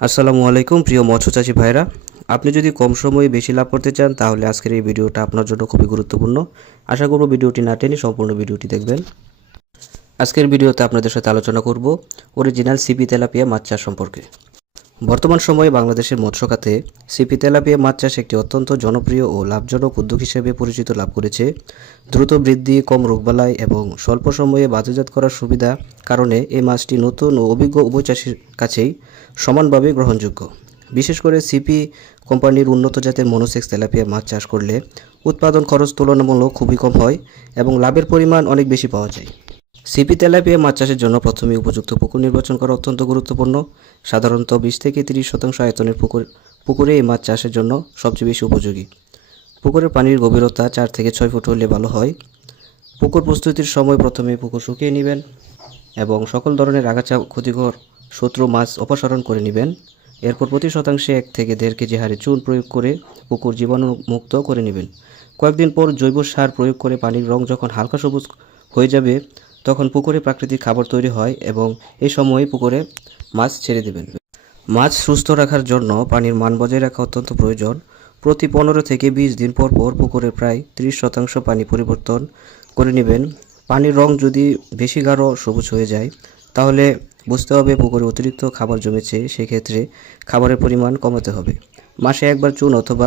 আসসালামু আলাইকুম প্রিয় মৎস্যচাষী ভাইরা, আপনি যদি কম সময়ে বেশি লাভ করতে চান তাহলে আজকের এই ভিডিওটা আপনার জন্য খুবই গুরুত্বপূর্ণ। আশা করব ভিডিওটি না টেনে সম্পূর্ণ ভিডিওটি দেখবেন। আজকের ভিডিওতে আপনাদের সাথে আলোচনা করব অরিজিনাল সিপি তেলাপিয়া মাছ চাষ সম্পর্কে। বর্তমান সময়ে বাংলাদেশের মৎস্য খাতে সিপি তেলাপিয়া মাছ চাষ একটি অত্যন্ত জনপ্রিয় ও লাভজনক উদ্যোগ হিসেবে পরিচিত লাভ করেছে। দ্রুত বৃদ্ধি, কম রোগবালাই এবং স্বল্প সময়ে বাজারজাত করার সুবিধা কারণে এই মাছটি নতুন ও অভিজ্ঞ উভয়চাষীর কাছেই সমানভাবে গ্রহণযোগ্য। বিশেষ করে সিপি কোম্পানির উন্নত জাতের মনোসেক্স তেলাপিয়া মাছ চাষ করলে উৎপাদন খরচ তুলনামূলক খুবই কম হয় এবং লাভের পরিমাণ অনেক বেশি পাওয়া যায়। সিপি তেলাপিয়া মাছ চাষের জন্য প্রথমে উপযুক্ত পুকুর নির্বাচন করা অত্যন্ত গুরুত্বপূর্ণ। সাধারণত 20 থেকে 30% আয়তনের পুকুরে এই মাছ চাষের জন্য সবচেয়ে বেশি উপযোগী। পুকুরের পানির গভীরতা 4 থেকে 6 ফুট হলে ভালো হয়। পুকুর প্রস্তুতির সময় প্রথমে পুকুর শুকিয়ে নেবেন এবং সকল ধরনের আগাছা, ক্ষতিকর শত্রু মাছ অপসারণ করে নেবেন। এরপর প্রতি শতাংশে 1 থেকে 1.5 কেজি হারে চুন প্রয়োগ করে পুকুর জীবাণুমুক্ত করে নেবেন। কয়েকদিন পর জৈব সার প্রয়োগ করে পানির রং যখন হালকা সবুজ হয়ে যাবে তখন পুকুরে প্রাকৃতিক খাবার তৈরি হয় এবং এই সময়ে পুকুরে মাছ ছেড়ে দেবেন। মাছ সুস্থ রাখার জন্য পানির মান বজায় রাখা অত্যন্ত প্রয়োজন। প্রতি 15 থেকে 20 দিন পর পর পুকুরে প্রায় 30% পানি পরিবর্তন করে নেবেন। পানির রং যদি বেশি গাঢ় সবুজ হয়ে যায় তাহলে বুঝতে হবে পুকুরে অতিরিক্ত খাবার জমেছে, সেক্ষেত্রে খাবারের পরিমাণ কমাতে হবে। মাসে একবার চুন অথবা